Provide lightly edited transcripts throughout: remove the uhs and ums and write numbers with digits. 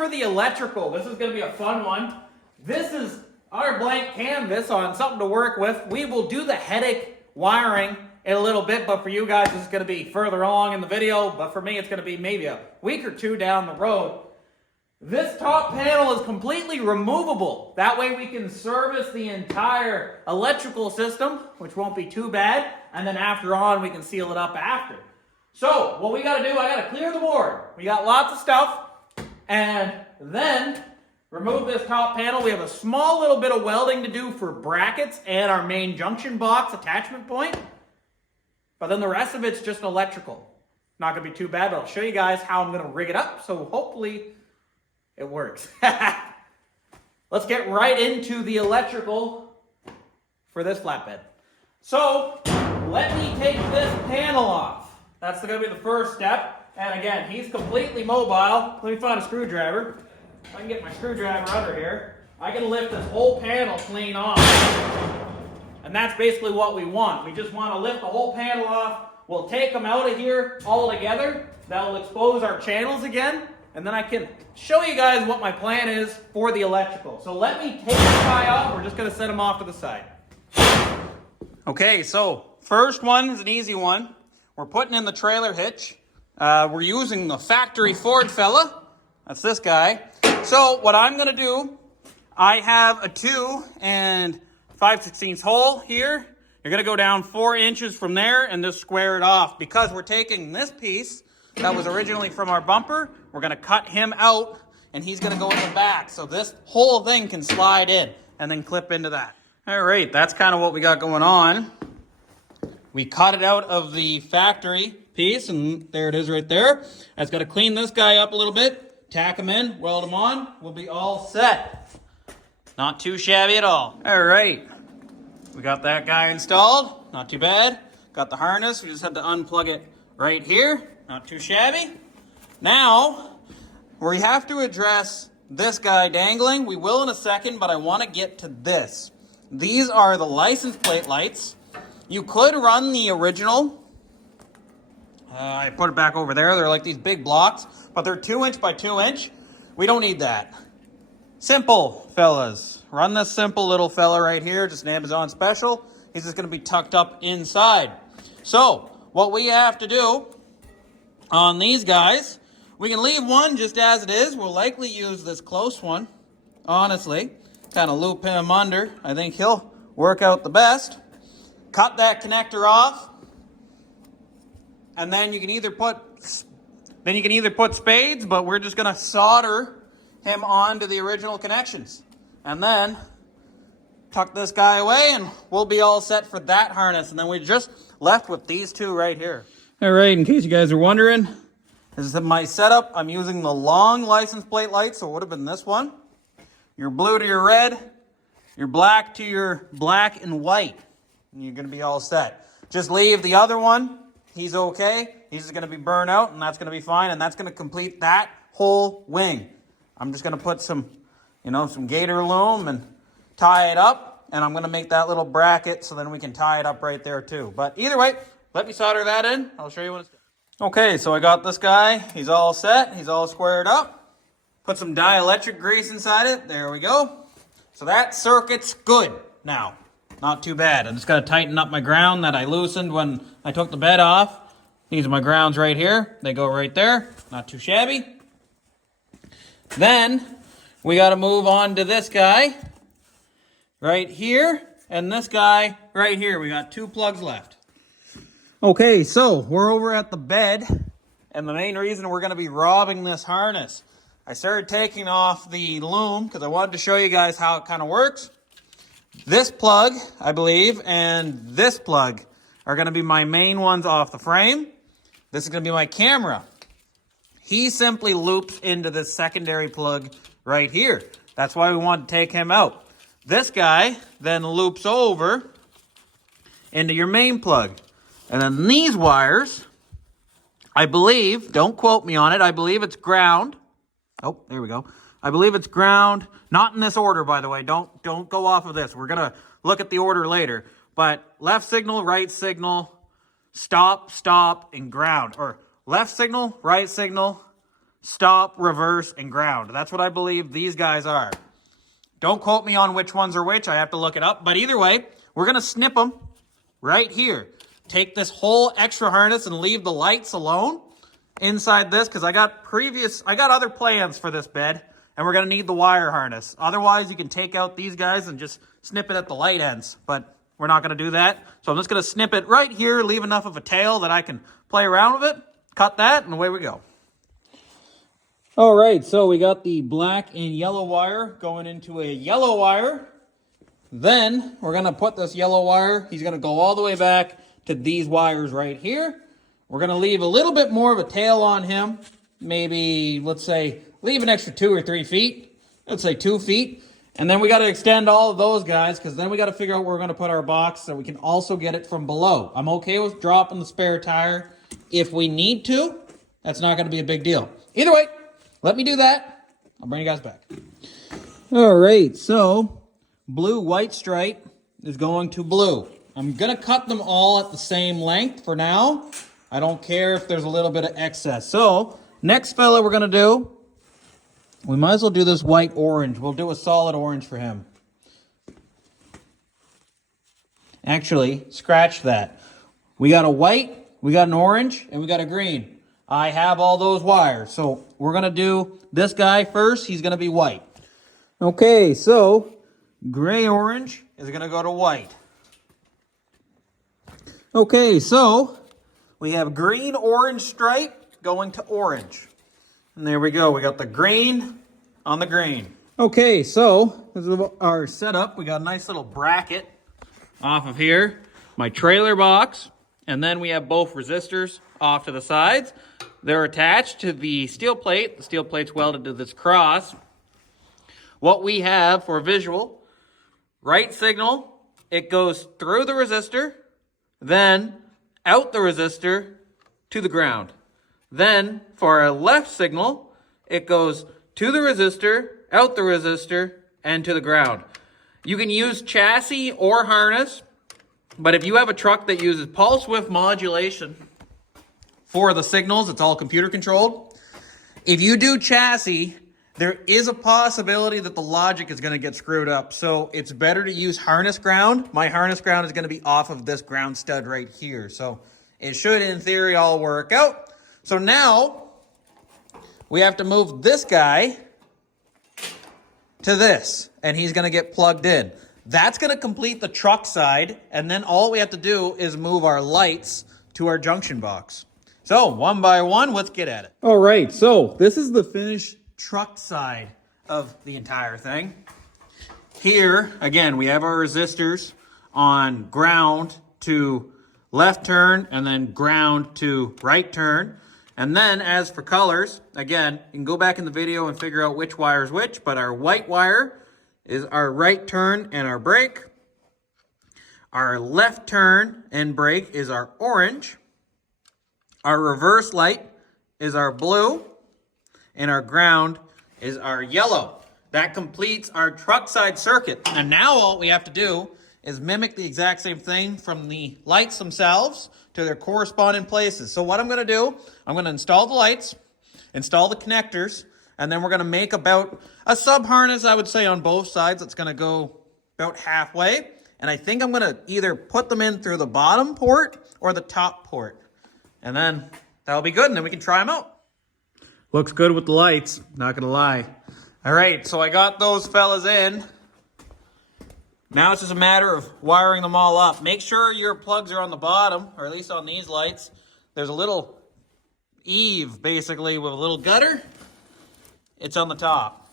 for the electrical. This is going to be a fun one. This is our blank canvas on something to work with. We will do the headache wiring in a little bit, but for you guys, this is going to be further along in the video. But for me, it's going to be maybe a week or two down the road. This top panel is completely removable. That way we can service the entire electrical system, which won't be too bad. And then after on, we can seal it up after. So what we got to do, I got to clear the board. We got lots of stuff. And then remove this top panel. We have a small little bit of welding to do for brackets and our main junction box attachment point. But then the rest of it's just electrical. Not going to be too bad, but I'll show you guys how I'm going to rig it up. So hopefully it works. Let's get right into the electrical for this flatbed. So let me take this panel off. That's going to be the first step. And again, he's completely mobile. Let me find a screwdriver. If I can get my screwdriver under here, I can lift this whole panel clean off. And that's basically what we want. We just want to lift the whole panel off. We'll take them out of here all together. That'll expose our channels again. And then I can show you guys what my plan is for the electrical. So let me take this guy off. We're just going to set him off to the side. Okay, so first one is an easy one. We're putting in the trailer hitch. We're using the factory Ford fella. That's this guy. So what I'm going to do, I have a 2 and 5/16 hole here. You're going to go down 4 inches from there and just square it off, because we're taking this piece that was originally from our bumper. We're going to cut him out and he's going to go in the back. So this whole thing can slide in and then clip into that. All right, that's kind of what we got going on. We cut it out of the factory piece and there it is right there. I just got to clean this guy up a little bit, tack him in, weld him on. We'll be all set. Not too shabby at all. All right. We got that guy installed. Not too bad. Got the harness. We just had to unplug it right here. Not too shabby. Now, we have to address this guy dangling. We will in a second, but I want to get to this. These are the license plate lights. You could run the original. I put it back over there. They're like these big blocks, but they're 2 inch by 2 inch. We don't need that. Simple, fellas. Run this simple little fella right here, just an Amazon special. He's just going to be tucked up inside. So, what we have to do on these guys, we can leave one just as it is. We'll likely use this close one, honestly. Kind of loop him under. I think he'll work out the best. Cut that connector off. And then you can either put spades, but we're just going to solder him onto the original connections. And then tuck this guy away and we'll be all set for that harness. And then we're just left with these two right here. All right, in case you guys are wondering, this is my setup. I'm using the long license plate light, so it would have been this one. Your blue to your red, your black to your black and white. And you're going to be all set. Just leave the other one. He's okay. He's just going to be burned out, and that's going to be fine. And that's going to complete that whole wing. I'm just going to put some gator loom and tie it up. And I'm going to make that little bracket so then we can tie it up right there too. But either way, let me solder that in. I'll show you when it's done. Okay, so I got this guy. He's all set. He's all squared up. Put some dielectric grease inside it. There we go. So that circuit's good now. Not too bad. I'm just going to tighten up my ground that I loosened when I took the bed off. These are my grounds right here. They go right there. Not too shabby. Then we got to move on to this guy right here and this guy right here. We got 2 plugs left. Okay, so we're over at the bed, and the main reason we're going to be robbing this harness. I started taking off the loom because I wanted to show you guys how it kind of works. This plug, I believe, and this plug are going to be my main ones off the frame. This is going to be my camera. He simply loops into this secondary plug right here. That's why we want to take him out. This guy then loops over into your main plug. And then these wires, I believe, don't quote me on it, I believe it's ground. Oh, there we go. I believe it's ground. Not in this order, by the way. Don't go off of this. We're going to look at the order later. But left signal, right signal, stop, and ground. Or left signal, right signal, stop, reverse, and ground. That's what I believe these guys are. Don't quote me on which ones are which. I have to look it up. But either way, we're going to snip them right here. Take this whole extra harness and leave the lights alone inside this, because I got other plans for this bed, and we're going to need the wire harness. Otherwise, you can take out these guys and just snip it at the light ends, but we're not going to do that. So I'm just going to snip it right here, leave enough of a tail that I can play around with it, cut that, and away we go. All right, so we got the black and yellow wire going into a yellow wire. Then we're going to put this yellow wire, he's going to go all the way back to these wires right here. We're going to leave a little bit more of a tail on him. Maybe, let's say, leave an extra 2 or 3 feet. Let's say 2 feet. And then we got to extend all of those guys, because then we got to figure out where we're going to put our box so we can also get it from below. I'm okay with dropping the spare tire if we need to. That's not going to be a big deal. Either way, let me do that. I'll bring you guys back. All right, so blue white stripe is going to blue. I'm going to cut them all at the same length for now. I don't care if there's a little bit of excess. So next fella we're going to do, we might as well do this white orange. We'll do a solid orange for him. Actually, scratch that. We got a white, we got an orange, and we got a green. I have all those wires. So we're going to do this guy first. He's going to be white. Okay, so gray-orange is going to go to white. Okay, so we have green-orange stripe going to orange. And there we go. We got the green on the green. Okay, so this is our setup. We got a nice little bracket off of here. My trailer box. And then we have both resistors off to the sides. They're attached to the steel plate. The steel plate's welded to this cross. What we have for visual, right signal, it goes through the resistor, then out the resistor to the ground. Then for our left signal, it goes to the resistor, out the resistor, and to the ground. You can use chassis or harness, but if you have a truck that uses pulse width modulation for the signals, it's all computer controlled. If you do chassis, there is a possibility that the logic is going to get screwed up. So it's better to use harness ground. My harness ground is going to be off of this ground stud right here. So it should, in theory, all work out. So now we have to move this guy to this, and he's going to get plugged in. That's going to complete the truck side, and then all we have to do is move our lights to our junction box. So one by one, let's get at it. All right, so this is the finished truck side of the entire thing. Here, again, we have our resistors on ground to left turn and then ground to right turn. And then as for colors, again, you can go back in the video and figure out which wire is which, but our white wire is our right turn and our brake. Our left turn and brake is our orange. Our reverse light is our blue. And our ground is our yellow. That completes our truck side circuit. And now all we have to do is mimic the exact same thing from the lights themselves to their corresponding places. So what I'm going to do, I'm going to install the lights, install the connectors, and then we're going to make about a sub-harness, I would say, on both sides. That's going to go about halfway. And I think I'm going to either put them in through the bottom port or the top port. And then that'll be good, and then we can try them out. Looks good with the lights, not gonna lie. All right, so I got those fellas in. Now it's just a matter of wiring them all up. Make sure your plugs are on the bottom, or at least on these lights. There's a little eave, basically, with a little gutter. It's on the top.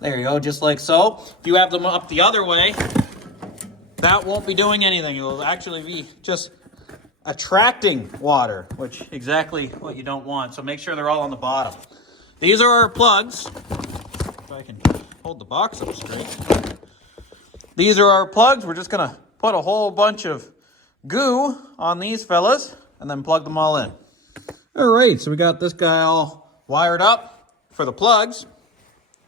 There you go, just like so. If you have them up the other way, that won't be doing anything. It will actually be just attracting water, which exactly what you don't want. So make sure they're all on the bottom. These are our plugs. If I can hold the box up straight. These are our plugs. We're just gonna put a whole bunch of goo on these fellas and then plug them all in. All right, so we got this guy all wired up for the plugs.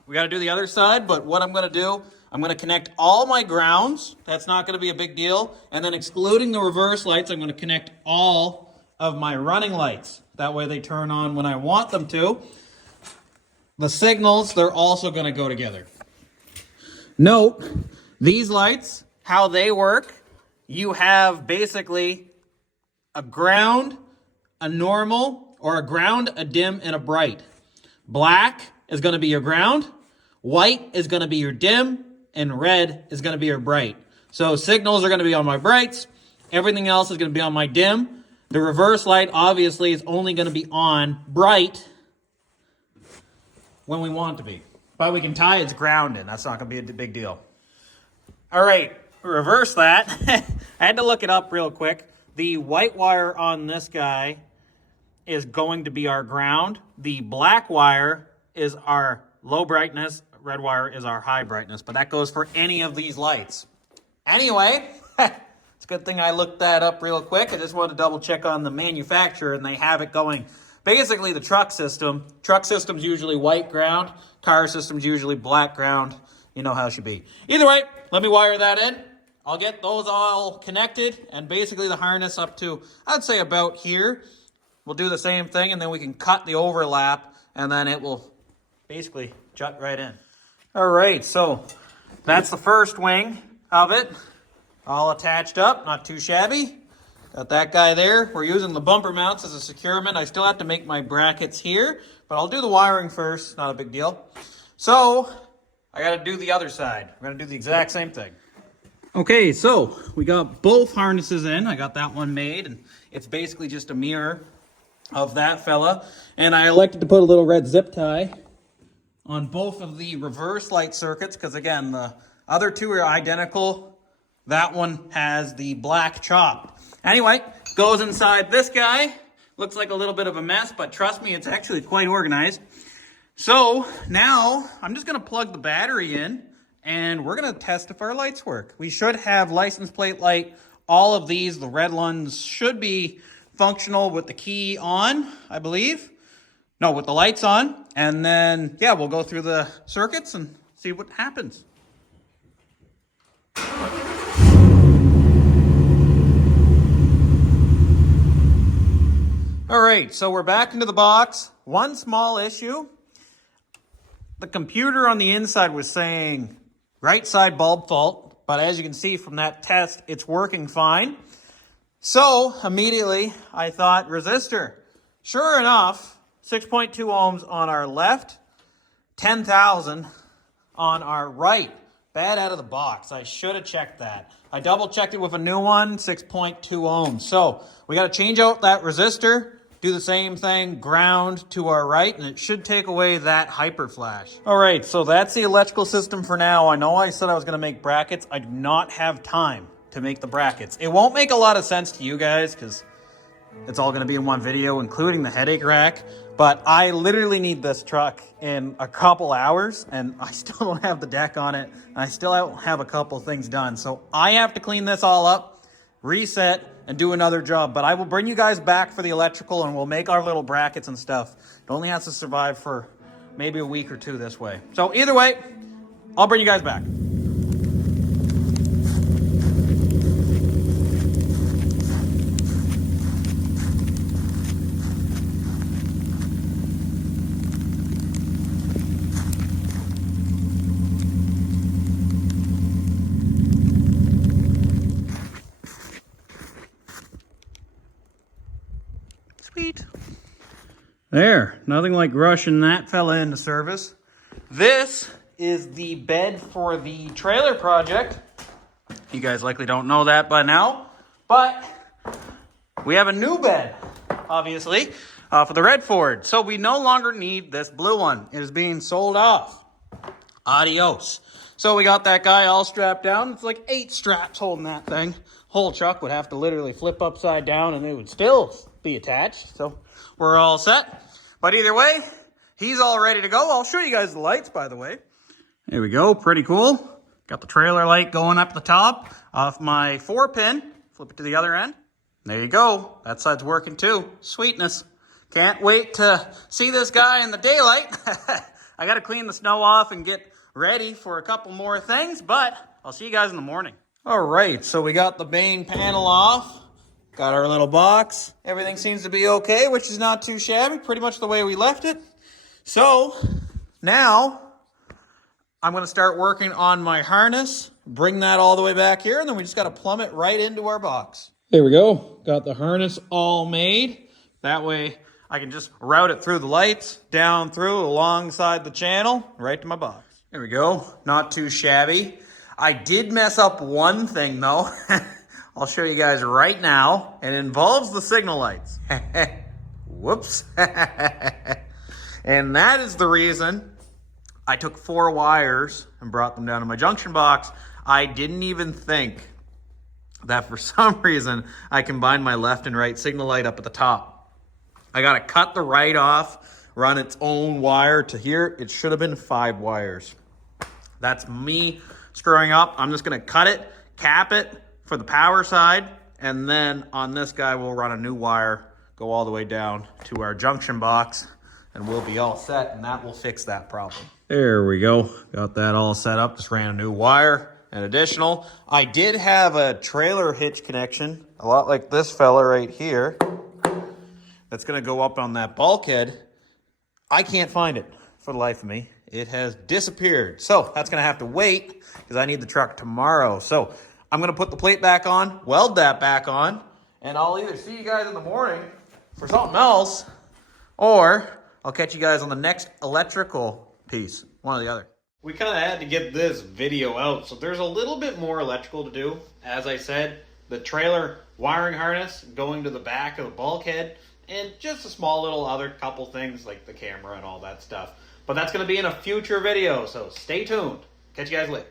We got to do the other side, but what I'm going to do, I'm going to connect all my grounds. That's not going to be a big deal. And then excluding the reverse lights, I'm going to connect all of my running lights. That way they turn on when I want them to. The signals, they're also going to go together. Note, these lights, how they work, you have basically a ground, a normal, or a ground, a dim, and a bright. Black is going to be your ground, white is going to be your dim, and red is going to be your bright. So signals are going to be on my brights, everything else is going to be on my dim. The reverse light obviously is only going to be on bright when we want it to be. But we can tie its ground in. That's not going to be a big deal. All right, reverse that. I had to look it up real quick. The white wire on this guy is going to be our ground. The black wire is our low brightness. Red wire is our high brightness. But that goes for any of these lights. Anyway, it's a good thing I looked that up real quick. I just wanted to double check on the manufacturer, and they have it going. Basically, the truck system's usually white ground. Car system's usually black ground. You know how it should be. Either way, let me wire that in. I'll get those all connected, and basically the harness up to, I'd say about here. We'll do the same thing, and then we can cut the overlap, and then it will basically jut right in. All right, so that's the first wing of it. All attached up, not too shabby. Got that guy there. We're using the bumper mounts as a securement. I still have to make my brackets here, but I'll do the wiring first. Not a big deal. So I got to do the other side. We're going to do the exact same thing. Okay, so we got both harnesses in. I got that one made, and it's basically just a mirror of that fella. And I elected to put a little red zip tie on both of the reverse light circuits because, again, the other two are identical. That one has the black chop. Anyway, goes inside this guy. Looks like a little bit of a mess, but trust me, it's actually quite organized. So now I'm just going to plug the battery in, and we're going to test if our lights work. We should have license plate light. All of these, the red ones, should be functional with the key on, I believe. No, with the lights on. And then, yeah, we'll go through the circuits and see what happens. All right, so we're back into the box. One small issue. The computer on the inside was saying right side bulb fault, but as you can see from that test, it's working fine. So immediately I thought resistor. Sure enough, 6.2 ohms on our left, 10,000 on our right. Bad out of the box. I should have checked that. I double checked it with a new one, 6.2 ohms. So we got to change out that resistor. Do the same thing, ground to our right, and it should take away that hyper flash. All right, so that's the electrical system for now. I know I said I was gonna make brackets. I do not have time to make the brackets. It won't make a lot of sense to you guys because it's all gonna be in one video, including the headache rack. But I literally need this truck in a couple hours, and I still don't have the deck on it, and I still don't have a couple things done. So I have to clean this all up, reset, and do another job. But I will bring you guys back for the electrical, and we'll make our little brackets and stuff. It only has to survive for maybe a week or two this way. So either way, I'll bring you guys back. Sweet. There, nothing like rushing that fella into service. This is the bed for the trailer project. You guys likely don't know that by now, but we have a new bed, obviously, for the red Ford. So we no longer need this blue one. It is being sold off. Adios. So we got that guy all strapped down. It's like 8 straps holding that thing. Whole truck would have to literally flip upside down and it would still be attached. So we're all set. But either way, he's all ready to go. I'll show you guys the lights, by the way. There we go. Pretty cool. Got the trailer light going up the top off my 4-pin. Flip it to the other end. There you go. That side's working too. Sweetness. Can't wait to see this guy in the daylight. I got to clean the snow off and get ready for a couple more things, but I'll see you guys in the morning. All right, so we got the main panel off. Got our little box. Everything seems to be okay, which is not too shabby. Pretty much the way we left it. So now I'm going to start working on my harness. Bring that all the way back here, and then we just got to plumb it right into our box. There we go. Got the harness all made. That way I can just route it through the lights, down through, alongside the channel, right to my box. There we go. Not too shabby. I did mess up one thing though. I'll show you guys right now. It involves the signal lights. Whoops. And that is the reason I took 4 wires and brought them down to my junction box. I didn't even think that for some reason I combined my left and right signal light up at the top. I got to cut the right off, run its own wire to here. It should have been 5 wires. That's me screwing up. I'm just going to cut it, cap it for the power side, and then on this guy we'll run a new wire, go all the way down to our junction box, and we'll be all set, and that will fix that problem. There we go. Got that all set up. Just ran a new wire. And additional, I did have a trailer hitch connection, a lot like this fella right here, that's going to go up on that bulkhead. I can't find it for the life of me. It has disappeared. So that's going to have to wait because I need the truck tomorrow. So I'm going to put the plate back on, weld that back on, and I'll either see you guys in the morning for something else, or I'll catch you guys on the next electrical piece, one or the other. We kind of had to get this video out, so there's a little bit more electrical to do. As I said, the trailer wiring harness going to the back of the bulkhead, and just a small little other couple things like the camera and all that stuff. But that's going to be in a future video, so stay tuned. Catch you guys later.